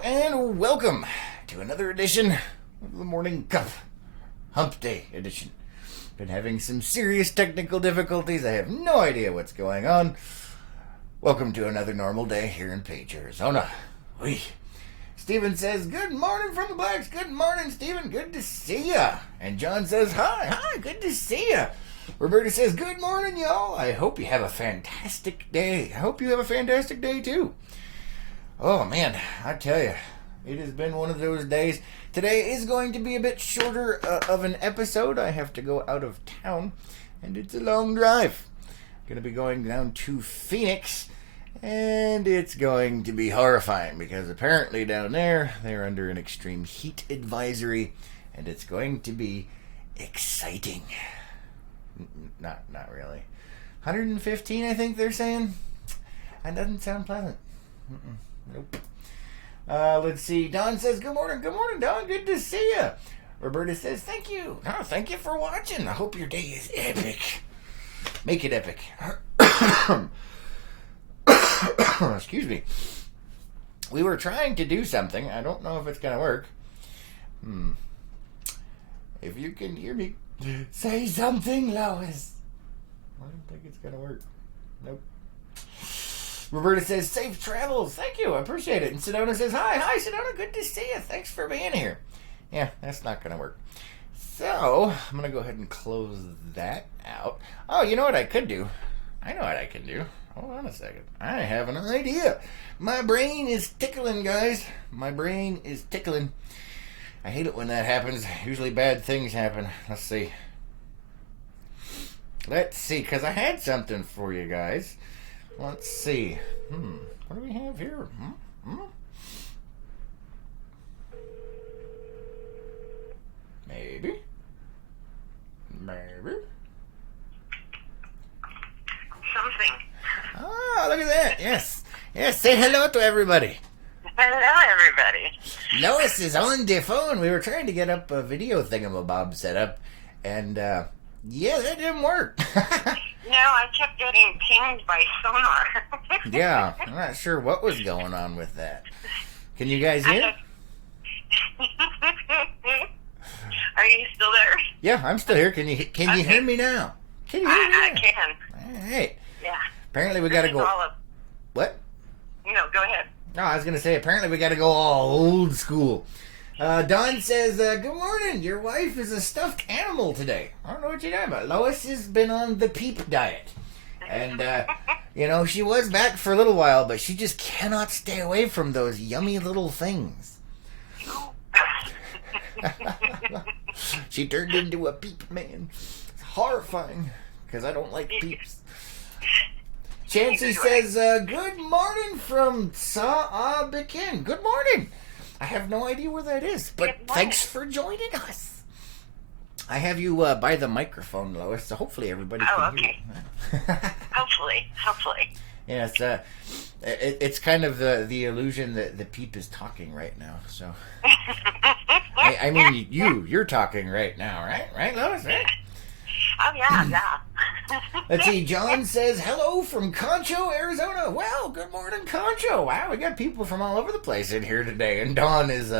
Hello and welcome to another edition of the Morning Cup Hump Day edition. Been having some serious technical difficulties. I have no idea what's going on. Welcome to another normal day here in Page, Arizona. Stephen says, good morning from the Blacks. Good morning, Stephen. Good to see ya. And John says, hi, good to see ya. Roberta says, good morning, y'all. I hope you have a fantastic day. I hope you have a fantastic day, too. Oh, man, I tell you, it has been one of those days. Today is going to be a bit shorter of an episode. I have to go out of town, and it's a long drive. I'm going to be going down to Phoenix, and it's going to be horrifying because apparently down there, they're under an extreme heat advisory, and it's going to be exciting. Not really. 115, I think they're saying. That doesn't sound pleasant. Nope. Let's see. Don says, good morning, Don. Good to see you. Roberta says, thank you. Oh, thank you for watching. I hope your day is epic. Make it epic. Excuse me. We were trying to do something. I don't know if it's going to work. If you can hear me, say something, Lois. I don't think it's going to work. Nope. Roberta says, safe travels. Thank you. I appreciate it. And Sedona says, hi, Sedona. Good to see you. Thanks for being here. Yeah, that's not going to work. So, I'm going to go ahead and close that out. Oh, you know what I could do? I know what I can do. Hold on a second. I have an idea. My brain is tickling, guys. My brain is tickling. I hate it when that happens. Usually bad things happen. Let's see, because I had something for you guys. Let's see. What do we have here? Maybe. Something. Oh, look at that. Yes, say hello to everybody. Hello, everybody. Lois is on the phone. We were trying to get up a video thingamabob set up, and that didn't work. No, I kept getting pinged by sonar. Yeah, I'm not sure what was going on with that. Can you guys hear? Are you still there? Yeah, I'm still here. Can you hear me now? Can you hear me now? I can. All right. Yeah. Apparently we got to go. What? No, go ahead. No, I was going to say, apparently we got to go all old school. Don says, good morning. Your wife is a stuffed animal today. I don't know what you're talking about. Lois has been on the peep diet. And, she was back for a little while, but she just cannot stay away from those yummy little things. She turned into a peep man. It's horrifying, because I don't like peeps. Chancey says, good morning from Sa'abikin. Good morning. I have no idea where that is, but thanks for joining us. I have you by the microphone, Lois, so hopefully everybody can hear you. Hopefully. Yeah, it's kind of the illusion that the peep is talking right now, so. I mean, you're talking right now, right? Right, Lois, right? Oh, yeah. Let's see, John says, hello from Concho, Arizona. Well, good morning, Concho. Wow, we got people from all over the place in here today. And Dawn's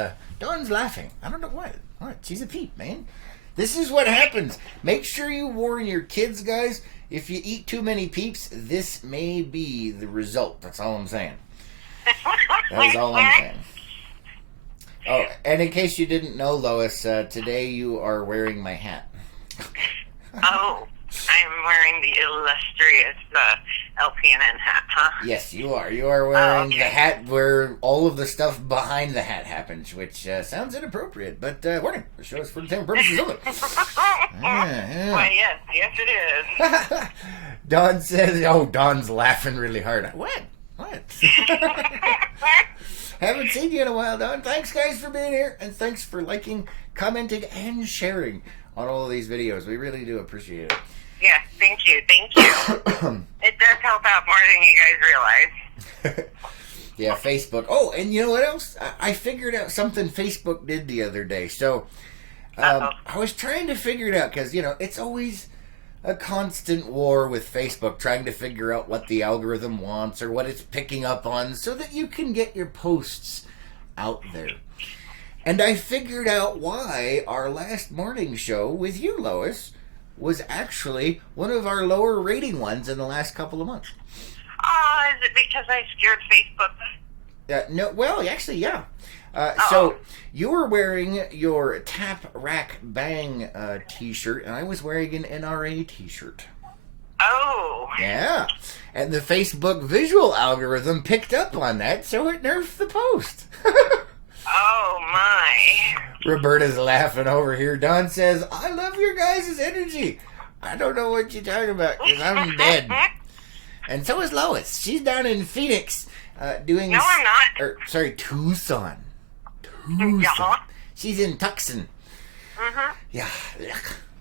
laughing. I don't know what. She's a peep, man. This is what happens. Make sure you warn your kids, guys. If you eat too many peeps, this may be the result. That's all I'm saying. That is all I'm saying. Oh, and in case you didn't know, Lois, today you are wearing my hat. Oh, I'm wearing the illustrious LPNN hat, huh? Yes, you are. You are wearing the hat where all of the stuff behind the hat happens, which sounds inappropriate, but warning, the show is for entertainment purposes only. Yeah. Why, yes it is. Don says, Don's laughing really hard. What? Haven't seen you in a while, Don. Thanks, guys, for being here, and thanks for liking, commenting, and sharing on all of these videos. We really do appreciate it. Yes, thank you. It does help out more than you guys realize. Yeah, Facebook. Oh, and you know what else? I figured out something Facebook did the other day. So, I was trying to figure it out because, it's always a constant war with Facebook trying to figure out what the algorithm wants or what it's picking up on so that you can get your posts out there. And I figured out why our last morning show with you, Lois, was actually one of our lower rating ones in the last couple of months. Is it because I scared Facebook? No, well, actually, yeah. So you were wearing your Tap Rack Bang t-shirt, and I was wearing an NRA t-shirt. Oh. Yeah. And the Facebook visual algorithm picked up on that, so it nerfed the post. Oh, my. Roberta's laughing over here. Don says, I love your guys' energy. I don't know what you're talking about, because I'm dead. And so is Lois. She's down in Phoenix doing... No, I'm not. Tucson. Yeah. She's in Tucson. Mm-hmm. Yeah.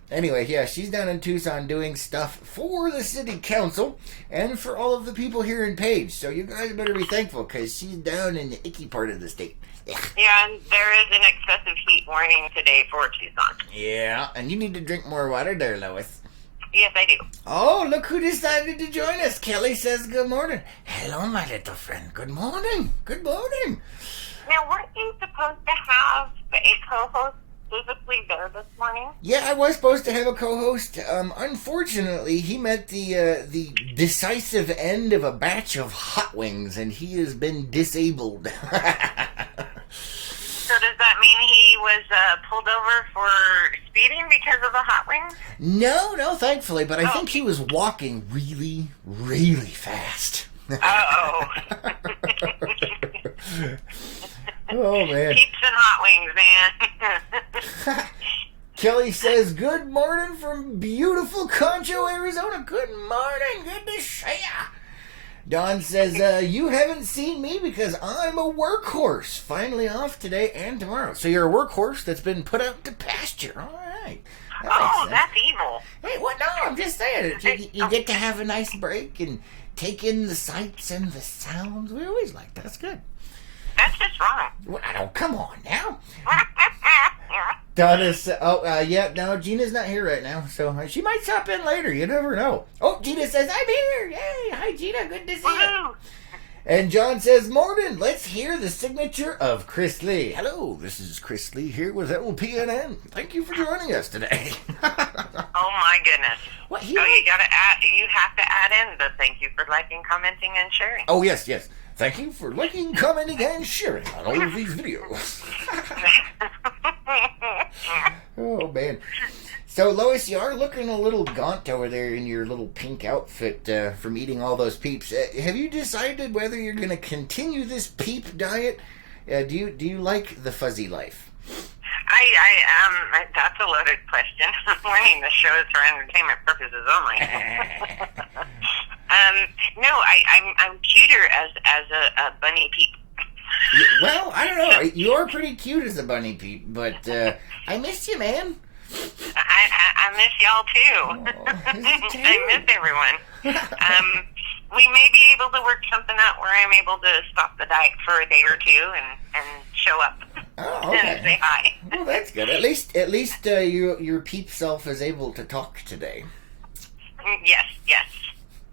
Anyway, yeah, she's down in Tucson doing stuff for the city council and for all of the people here in Page. So you guys better be thankful, because she's down in the icky part of the state. Yeah, and there is an excessive heat warning today for Tucson. Yeah, and you need to drink more water there, Lois. Yes, I do. Oh, look who decided to join us. Kelly says good morning. Hello, my little friend. Good morning. Good morning. Now, weren't you supposed to have a co-host physically there this morning? Yeah, I was supposed to have a co-host. Unfortunately, he met the decisive end of a batch of hot wings, and he has been disabled. So does that mean he was pulled over for speeding because of the hot wings? No, thankfully, but I think he was walking really, really fast. Uh-oh. Oh, man. Peeps and hot wings, man. Kelly says, good morning from beautiful Concho, Arizona. Good morning. Good to see ya. Don says, you haven't seen me because I'm a workhorse. Finally off today and tomorrow. So you're a workhorse that's been put out to pasture. All right. That's evil. Hey, what? No, I'm just saying. You get to have a nice break and take in the sights and the sounds. We always like that. That's good. That's just wrong. Well, come on now. Donna says, no, Gina's not here right now, so she might stop in later. You never know. Oh, Gina says, I'm here. Yay. Hi, Gina. Good to see you. And John says, morning. Let's hear the signature of Chris Lee. Hello, this is Chris Lee here with LPNN. Thank you for joining us today. Oh, my goodness. What, you have to add in the thank you for liking, commenting, and sharing. Oh, yes. Thank you for liking, commenting, and sharing on all of these videos. Oh, man. So, Lois, you are looking a little gaunt over there in your little pink outfit from eating all those peeps. Have you decided whether you're going to continue this peep diet? Do you like the fuzzy life? That's a loaded question. Warning, the show is for entertainment purposes only. No, I'm cuter as a bunny peep. Well, I don't know. You're pretty cute as a bunny peep, but I miss you, man. I miss y'all too. Oh, I miss everyone. We may be able to work something out where I'm able to stop the diet for a day or two and show up. Oh, okay. And say hi. Well, that's good. At least your peep self is able to talk today. Yes.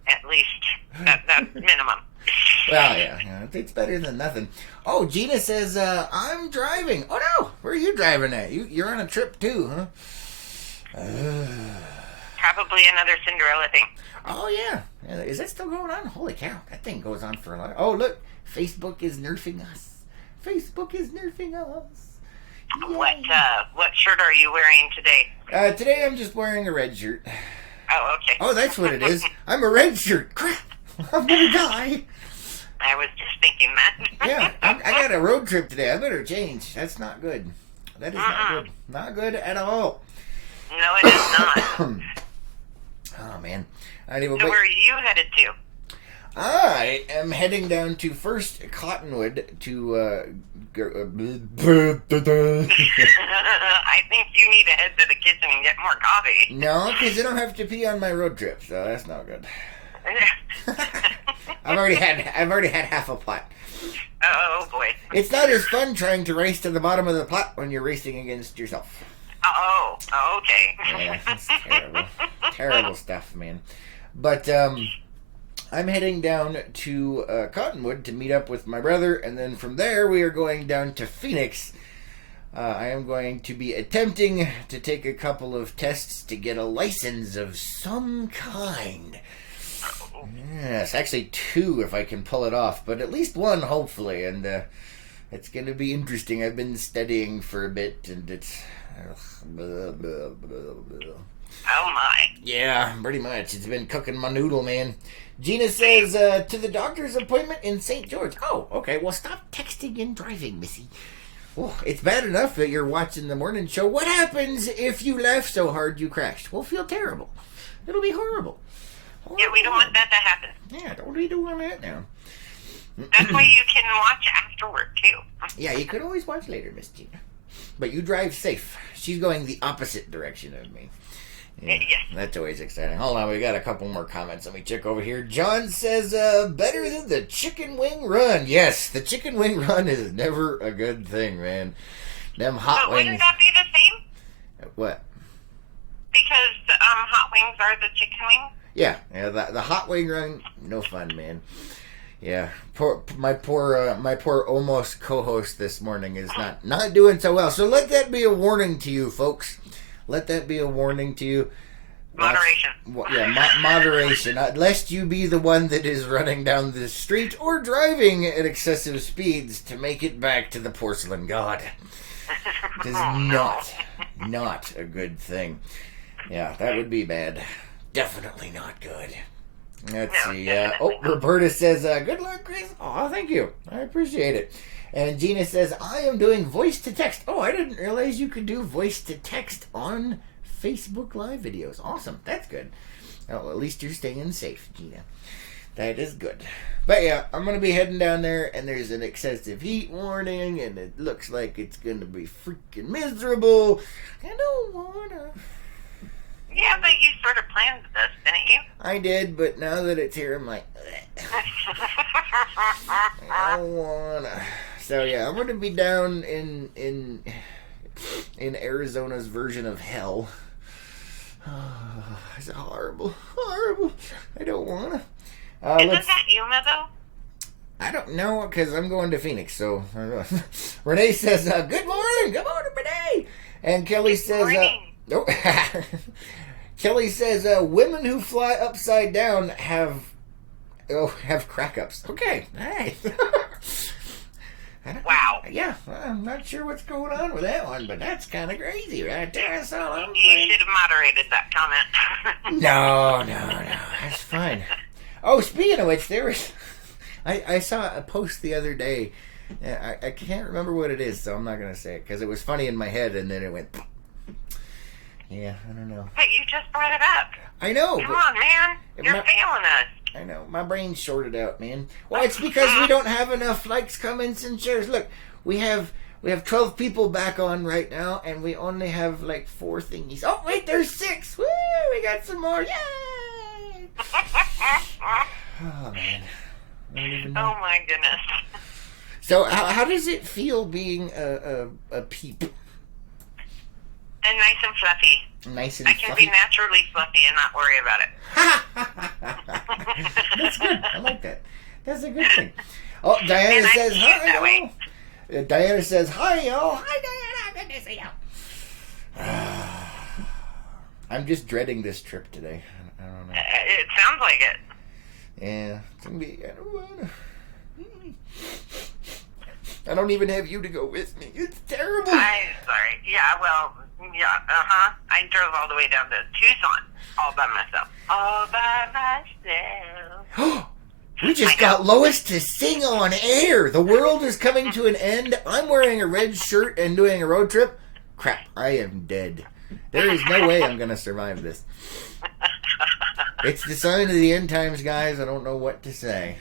At least that's minimum. Well, yeah, it's better than nothing. Oh, Gina says, I'm driving. Oh, no. Where are you driving at? You're on a trip, too, huh? Probably another Cinderella thing. Oh, yeah. Is that still going on? Holy cow. That thing goes on for a lot. Oh, look. Facebook is nerfing us. Facebook is nerfing us. Yay. What shirt are you wearing today? Today I'm just wearing a red shirt. Oh, okay. Oh, that's what it is. I'm a red shirt. Crap. I'm gonna die. I was just thinking that. Yeah, I got a road trip today. I better change. That's not good. That is not good. Not good at all. No, it is not. Oh, man. So where are you headed to? I am heading down to First Cottonwood to... I think you need to head to the kitchen and get more coffee. No, because I don't have to pee on my road trip, so that's not good. I've already had half a pot. Oh boy. It's not as fun trying to race to the bottom of the pot when you're racing against yourself. Oh, okay. Yeah, it's terrible. Terrible stuff, man. But I'm heading down to Cottonwood to meet up with my brother, and then from there we are going down to Phoenix. I am going to be attempting to take a couple of tests to get a license of some kind. Yes, actually 2 if I can pull it off, but at least 1 hopefully, and it's going to be interesting. I've been studying for a bit, and it's... Oh my. Yeah, pretty much. It's been cooking my noodle, man. Gina says, to the doctor's appointment in St. George. Oh, okay. Well, stop texting and driving, Missy. Oh, it's bad enough that you're watching the morning show. What happens if you laugh so hard you crashed? We'll feel terrible. It'll be horrible. Yeah, we don't want that to happen. Yeah, don't be doing that now. That's why you can watch afterward, too. Yeah, you could always watch later, Miss Gina. But you drive safe. She's going the opposite direction of me. Yeah, yes. That's always exciting. Hold on, we got a couple more comments. Let me check over here. John says, better than the chicken wing run. Yes, the chicken wing run is never a good thing, man. Them hot But wings. wouldn't that be the same? What? Because hot wings are the chicken wings? Yeah, the hot wing run, no fun, man. Yeah, my poor almost co-host this morning is not doing so well. So let that be a warning to you, folks. Let that be a warning to you. Moderation. Moderation. Lest you be the one that is running down the street or driving at excessive speeds to make it back to the porcelain god. It is not a good thing. Yeah, that would be bad. Definitely not good. Let's see. Roberta says, good luck, Chris. Oh, thank you. I appreciate it. And Gina says, I am doing voice to text. Oh, I didn't realize you could do voice to text on Facebook Live videos. Awesome. That's good. Oh, at least you're staying safe, Gina. That is good. But yeah, I'm going to be heading down there, and there's an excessive heat warning, and it looks like it's going to be freaking miserable. I don't want to. Yeah, but you sort of planned this, didn't you? I did, but now that it's here, I'm like, I don't wanna. So yeah, I'm gonna be down in Arizona's version of hell. It's horrible. I don't wanna. Isn't that Yuma though? I don't know, because I'm going to Phoenix. So Renee says, "Good morning, Renee," and Kelly says, "No." Kelly says, women who fly upside down have crack ups. Okay, nice. Wow. Yeah, I'm not sure what's going on with that one, but that's kind of crazy right there. That's all I'm You saying. should have moderated that comment. No, that's fine. Oh, speaking of which, I saw a post the other day. I can't remember what it is, so I'm not going to say it, because it was funny in my head, and then it went... Yeah, I don't know. But you just brought it up. I know. Come on, man. You're failing us. I know. My brain's shorted out, man. Well, it's because we don't have enough likes, comments, and shares. Look, we have 12 people back on right now, and we only have like 4 thingies. Oh, wait, there's 6. Woo! We got some more. Yay! Oh, man. I don't even know. Oh, my goodness. So, how does it feel being a peep? And nice and fluffy. Nice and I can fluffy. be naturally fluffy and not worry about it. That's good. I like that. That's a good thing. Oh, Diana And I'm says cute hi, that way. y'all. Diana says hi, y'all. Hi, Diana. Good to see you. I'm just dreading this trip today. I don't know. It sounds like it. Yeah, it's gonna be. I don't wanna. I don't even have you to go with me. It's terrible. I'm sorry. Yeah, well, yeah, I drove all the way down to Tucson all by myself. All by myself. We just got Lois to sing on air. The world is coming to an end. I'm wearing a red shirt and doing a road trip. Crap, I am dead. There is no way I'm going to survive this. It's the sign of the end times, guys. I don't know what to say.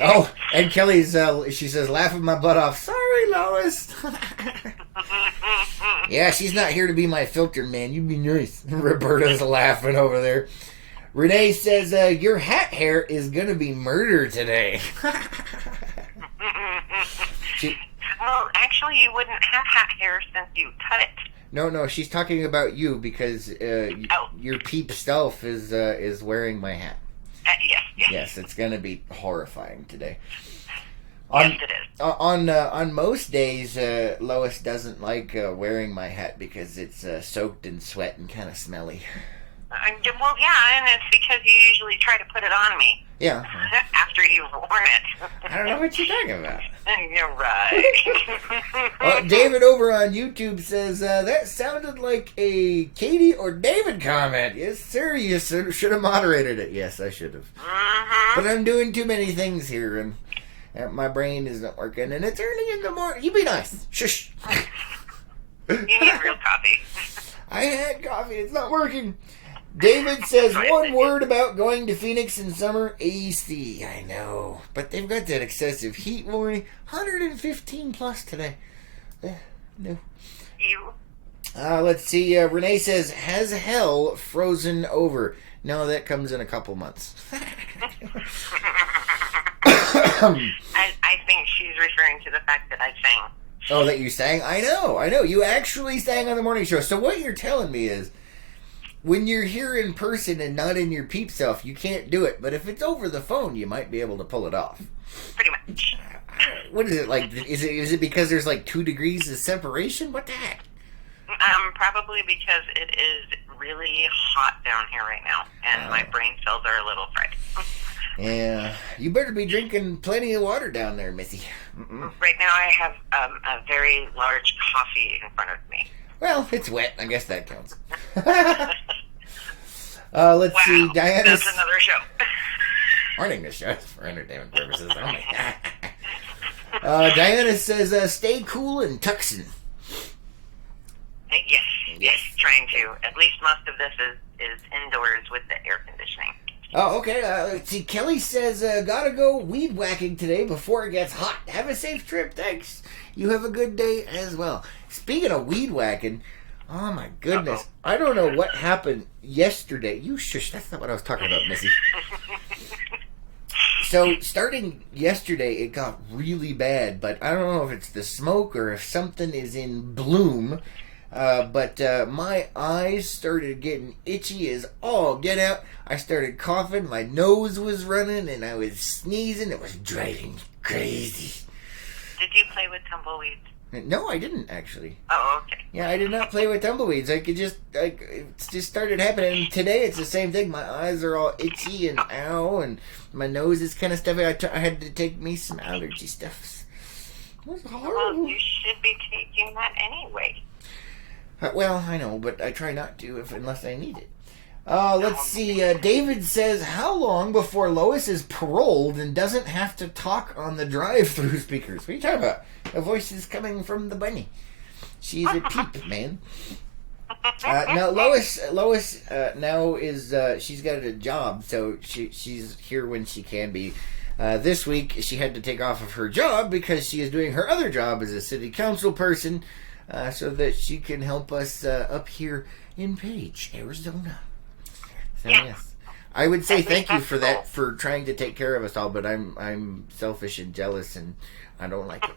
Oh, and Kelly's, she says, laughing my butt off. Sorry, Lois. Yeah, she's not here to be my filter, man. You be nice. Roberta's laughing over there. Renee says, your hat hair is going to be murder today. Well, actually, you wouldn't have hat hair since you cut it. No, she's talking about you because your peep self is wearing my hat. Yes. Yes, it's gonna be horrifying today. Yes, it is. On most days, Lois doesn't like wearing my hat because it's soaked in sweat and kind of smelly. Well, yeah, and it's because you usually try to put it on me. Yeah. After you've worn it. I don't know what you're talking about. You're right. David over on YouTube says, that sounded like a Katie or David comment. Yes, sir, you should have moderated it. Yes, I should have. Mm-hmm. But I'm doing too many things here, and my brain isn't working, and it's early in the morning. You be nice. Shush. You need real coffee. I had coffee. It's not working. David says, one word about going to Phoenix in summer, AC. I know. But they've got that excessive heat warning. 115 plus today. No. Let's see. Renee says, has hell frozen over? No, that comes in a couple months. I think she's referring to the fact that I sang. Oh, that you sang? I know. You actually sang on the morning show. So what you're telling me is, when you're here in person and not in your peep self, you can't do it. But if it's over the phone, you might be able to pull it off. Pretty much. What is it like? Is it because there's like 2 degrees of separation? What the heck? Probably because it is really hot down here right now, and my brain cells are a little fried. Yeah, you better be drinking plenty of water down there, Missy. Right now, I have a very large coffee in front of me. Well, it's wet. I guess that counts. Let's see. Diana. That's another show. Morning the show for entertainment purposes only. Diana says, stay cool and tuxin. Yes, trying to. At least most of this is indoors with the air conditioning. Oh, okay. Let's see. Kelly says, gotta go weed whacking today before it gets hot. Have a safe trip. Thanks. You have a good day as well. Speaking of weed whacking, oh my goodness. Uh-oh. I don't know what happened yesterday. You shush. That's not what I was talking about, Missy. So, starting yesterday, it got really bad, but I don't know if it's the smoke or if something is in bloom. But my eyes started getting itchy as all get out. I started coughing, my nose was running, and I was sneezing. It was driving me crazy. Did you play with tumbleweeds? No, I didn't actually. Oh, okay. Yeah, I did not play with tumbleweeds. It just started happening. Today it's the same thing. My eyes are all itchy and ow, and my nose is kind of stuffy. I had to take me some allergy stuff. It was horrible. Well, you should be taking that anyway. Well, I know, but I try not to unless I need it. Let's see. David says, how long before Lois is paroled and doesn't have to talk on the drive-through speakers? What are you talking about? The voice is coming from the bunny. She's a peep, man. Now, Lois now is, she's got a job, so she's here when she can be. This week, she had to take off of her job because she is doing her other job as a city council person, so that she can help us up here in Page, Arizona. So, yes. I would say thank you for that, for trying to take care of us all, but I'm selfish and jealous, and I don't like it.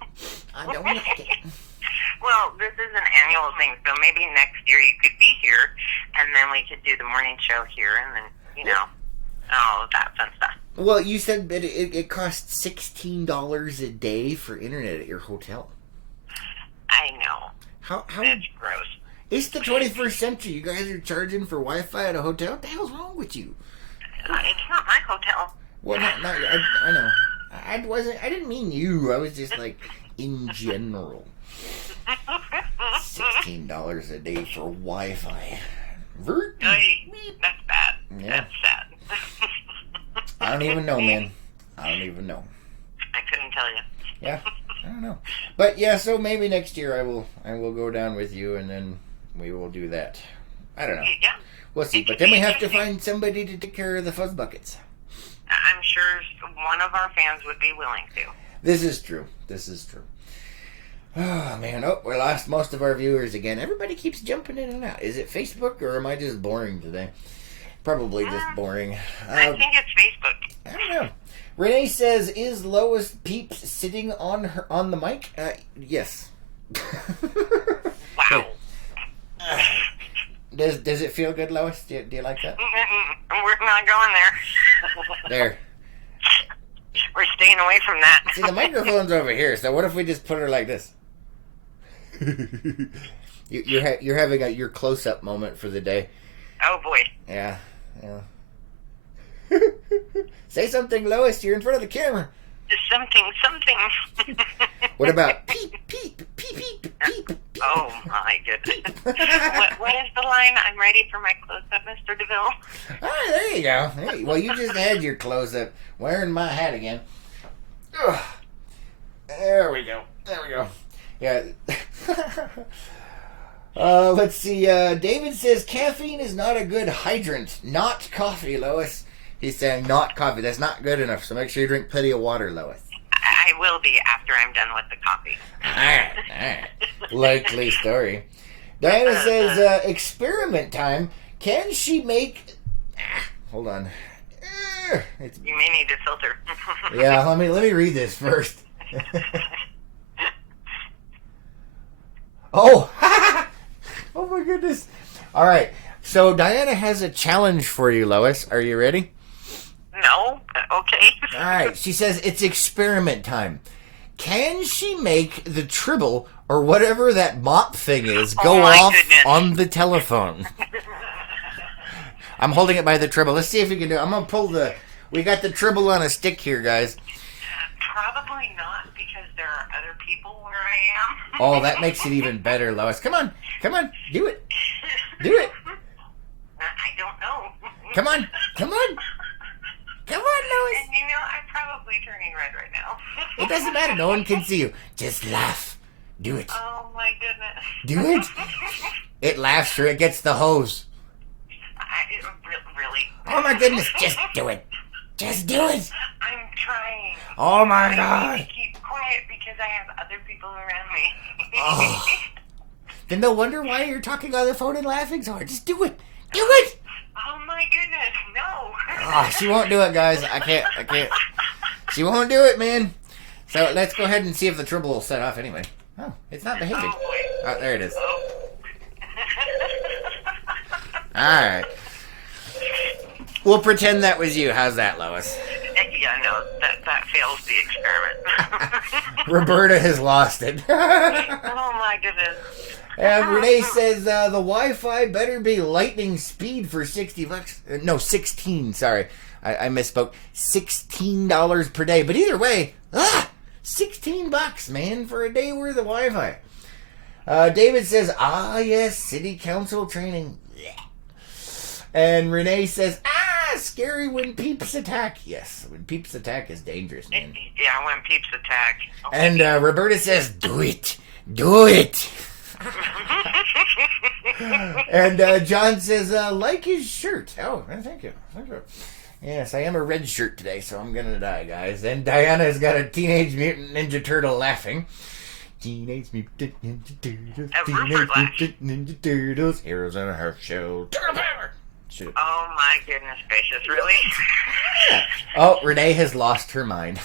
I don't like it. Well, this is an annual thing, so maybe next year you could be here, and then we could do the morning show here, and then, all of that fun stuff. Well, you said that it costs $16 a day for internet at your hotel. I know. How? It's gross. It's the 21st century. You guys are charging for Wi-Fi at a hotel? What the hell's wrong with you? It's not my hotel. Well, not I know. I didn't mean you. I was just like, in general. $16 a day for Wi-Fi. That's bad. Yeah. That's sad. I don't even know, man. I don't even know. I couldn't tell you. Yeah, I don't know. But yeah, so maybe next year I will go down with you, and then we will do that. I don't know. Yeah. We'll see. But then we have to find somebody to take care of the fuzz buckets. I'm sure one of our fans would be willing to. This is true. Oh, man. Oh, we lost most of our viewers again. Everybody keeps jumping in and out. Is it Facebook, or am I just boring today? Probably just boring. I think it's Facebook. I don't know. Renee says, is Lois Peeps sitting on the mic? Yes. Wow. Does it feel good, Lois? Do you like that? We're not going there. There. We're staying away from that. See, the microphone's over here, so what if we just put her like this? You're having your close-up moment for the day. Oh, boy. Yeah. Say something, Lois. You're in front of the camera. Something. What about peep, peep, peep, peep, peep, peep? Oh, my goodness. What is the line? I'm ready for my close-up, Mr. DeVille. Ah, there you go. Hey, well, you just had your close-up. Wearing my hat again. Ugh. There we go. Yeah. Let's see. David says caffeine is not a good hydrant. Not coffee, Lois. He's saying not coffee. That's not good enough. So make sure you drink plenty of water, Lois. I will be after I'm done with the coffee. All right. Likely story. Diana says experiment time. Can she make? Hold on. You may need to filter. Yeah. Let me read this first. Oh. Oh my goodness. All right. So Diana has a challenge for you, Lois. Are you ready? No? Okay. All right. She says it's experiment time. Can she make the tribble or whatever that mop thing is go off on the telephone? I'm holding it by the tribble. Let's see if we can do it. I'm going to pull we got the tribble on a stick here, guys. Probably not, because there are other people where I am. Oh, that makes it even better, Lois. Come on. Do it. Do it. I don't know. Come on, Lois. And I'm probably turning red right now. It doesn't matter. No one can see you. Just laugh. Do it. Oh, my goodness. Do it. It laughs or it gets the hose. Really? Oh, my goodness. Just do it. Just do it. I'm trying. Oh, my I God. need to keep quiet because I have other people around me. Oh. Then they'll wonder why you're talking on the phone and laughing so hard. Just do it. Do it. Oh, my goodness. No. Oh, she won't do it, guys. I can't. She won't do it, man. So let's go ahead and see if the tribble will set off anyway. Oh, it's not behaving. Oh, there it is. All right. We'll pretend that was you. How's that, Lois? Yeah, no, that fails the experiment. Roberta has lost it. Oh, my goodness. And Renee says the Wi-Fi better be lightning speed for $60. No, 16. Sorry, I misspoke. $16 per day. But either way, $16, man, for a day worth of Wi-Fi. David says, yes, city council training. And Renee says, scary when peeps attack. Yes, when peeps attack is dangerous, man. Yeah, when peeps attack. Oh, and Roberta says, do it. Do it. And John says, like his shirt. Oh, thank you. Yes, I am a red shirt today, so I'm gonna die, guys. And Diana's got a Teenage Mutant Ninja Turtle laughing. Teenage Mutant Ninja Turtles. Teenage Mutant Ninja Turtles. Heroes on a Half Show. Turtle power. Shoot. Oh my goodness gracious, really? Oh, Renee has lost her mind.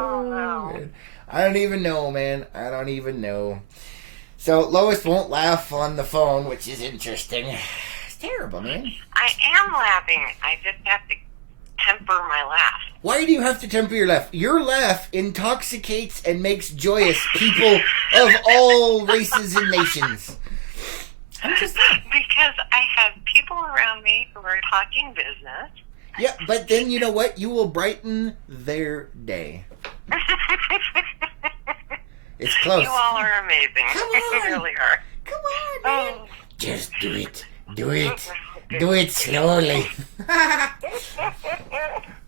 Oh, no. Man. I don't even know, man. I don't even know. So Lois won't laugh on the phone, which is interesting. It's terrible, man. I am laughing. I just have to temper my laugh. Why do you have to temper your laugh? Your laugh intoxicates and makes joyous people of all races and nations. I'm just saying. Because I have people around me who are talking business. Yeah, but then you know what? You will brighten their day. It's close. You all are amazing. Come on. You really are. Come on, man. Just do it. Do it. Do it slowly.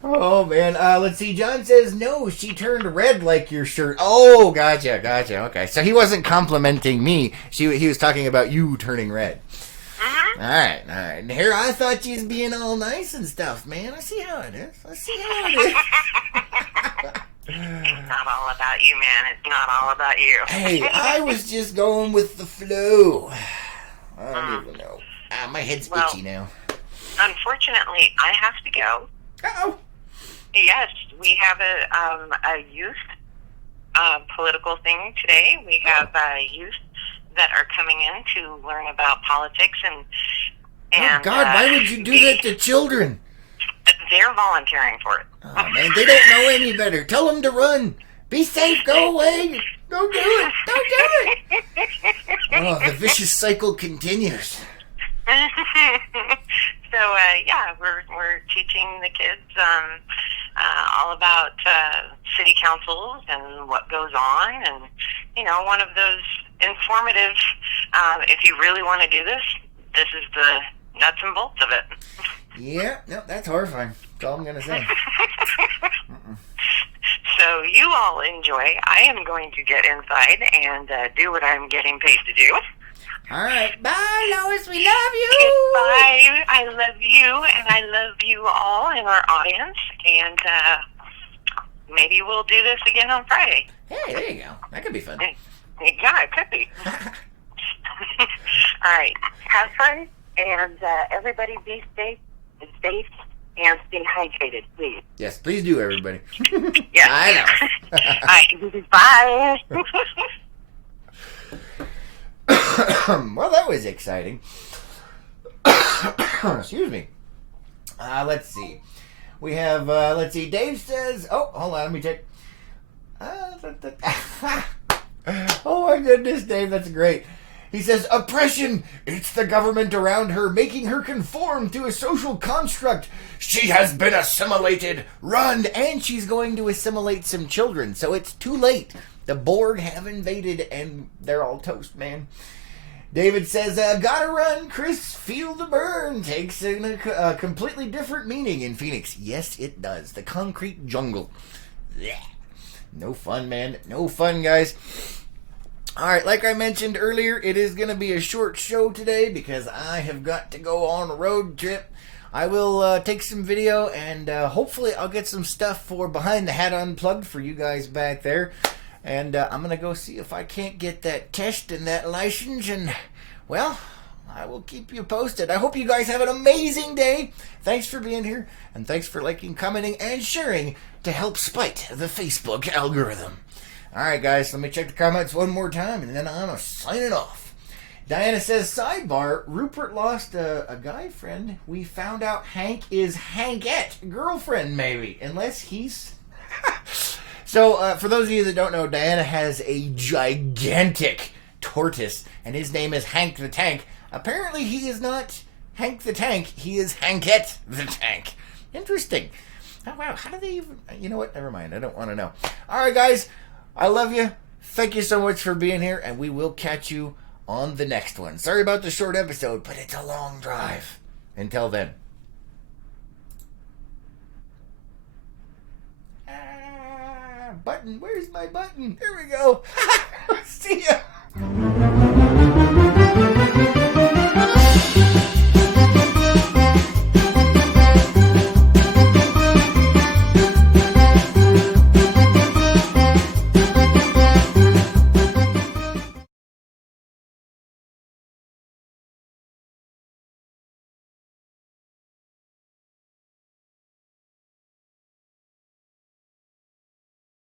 Oh, man. Let's see. John says, no, she turned red like your shirt. Oh, gotcha. Okay. So he wasn't complimenting me. He was talking about you turning red. Mm-hmm. All right. And here I thought you was being all nice and stuff, man. I see how it is. It's not all about you, man. It's not all about you. Hey, I was just going with the flow. I don't even know. My head's itchy now. Unfortunately, I have to go. Uh-oh. Yes, we have a youth political thing today. We have youth that are coming in to learn about politics and Oh, God, why would you do that to children? They're volunteering for it. Oh, man, they don't know any better. Tell them to run. Be safe. Go away. Don't do it. Don't do it. Oh, the vicious cycle continues. So, yeah, we're teaching the kids all about city councils and what goes on. And, one of those informative, if you really want to do this is the nuts and bolts of it. Yeah, no, that's horrifying. That's all I'm going to say. So you all enjoy. I am going to get inside and do what I'm getting paid to do. All right. Bye, Lois. We love you. Goodbye. I love you, and I love you all in our audience. And maybe we'll do this again on Friday. Hey, there you go. That could be fun. Yeah, it could be. All right. Have fun, and everybody be safe, and stay hydrated, please. Yes, please do, everybody. Yeah. I know. Bye. Well, that was exciting. Excuse me. Let's see. We have, Dave says, oh, hold on, let me check. Oh my goodness, Dave, that's great. He says, oppression, it's the government around her making her conform to a social construct. She has been assimilated, run, and she's going to assimilate some children, so it's too late. The Borg have invaded, and they're all toast, man. David says, gotta run, Chris, feel the burn. Takes a completely different meaning in Phoenix. Yes, it does. The concrete jungle. Blech. No fun, man. No fun, guys. Alright, like I mentioned earlier, it is going to be a short show today because I have got to go on a road trip. I will take some video and hopefully I'll get some stuff for Behind the Hat Unplugged for you guys back there. And I'm going to go see if I can't get that test and that license. And, well, I will keep you posted. I hope you guys have an amazing day. Thanks for being here. And thanks for liking, commenting, and sharing to help spite the Facebook algorithm. Alright, guys, let me check the comments one more time, and then I'm signing off. Diana says, sidebar, Rupert lost a guy friend. We found out Hank is Hankette, girlfriend maybe, unless he's... So, for those of you that don't know, Diana has a gigantic tortoise, and his name is Hank the Tank. Apparently, he is not Hank the Tank, he is Hankette the Tank. Interesting. Oh, wow, how do they even... You know what, never mind, I don't want to know. Alright, guys, I love you. Thank you so much for being here, and we will catch you on the next one. Sorry about the short episode, but it's a long drive. Until then. Button, where's my button? Here we go. See ya.